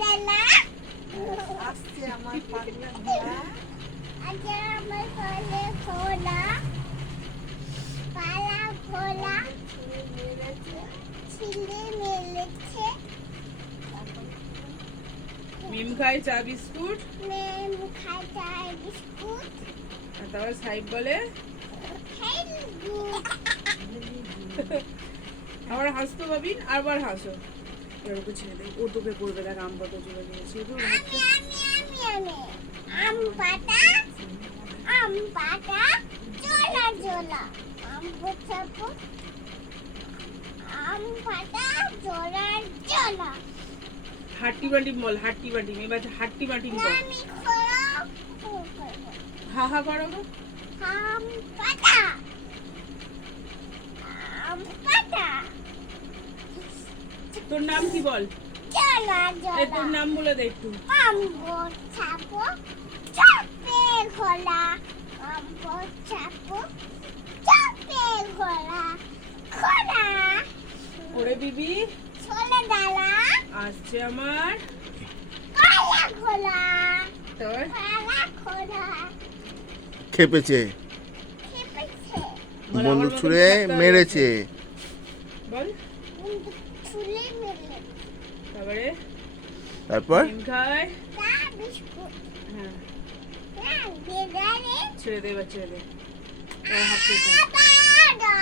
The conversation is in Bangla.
দালা আসছে আমার পাগলা দিয়া আজকে আমার কলে খোলা পালা খোলা ছিলে মেলেছে মিম খায় চা বিস্কুট বিস্কুট আর তারপর সাহেব বলে আবার হাসতো পাবিন আরবার হাসো এবার ওকে ছেড়ে দেয় ও তোকে করবে দেখ আম কত চলে গিয়েছে আমি পাতা আম পাতা জোলা জোলা। আম পাতা জোলা জোলা। হাট্টি বাটি বল হাট্টি বাটি। এবার হাট্টি বাটি বল হা হা করো। আম পাতা আম পাতা তোর নাম কি বল তোর নাম বলে দে একটু আম পোছাপো চাপে খোলা আম পোছাপো চাপে খোলা খোলা ওরে বিবি আসছে আমার তোর খেপেছে বন্দুক ছুঁড়ে। মেরেছে বল তারপরে তারপর খায় হ্যাঁ ছেড়ে দে এবার ছেড়ে দে হাত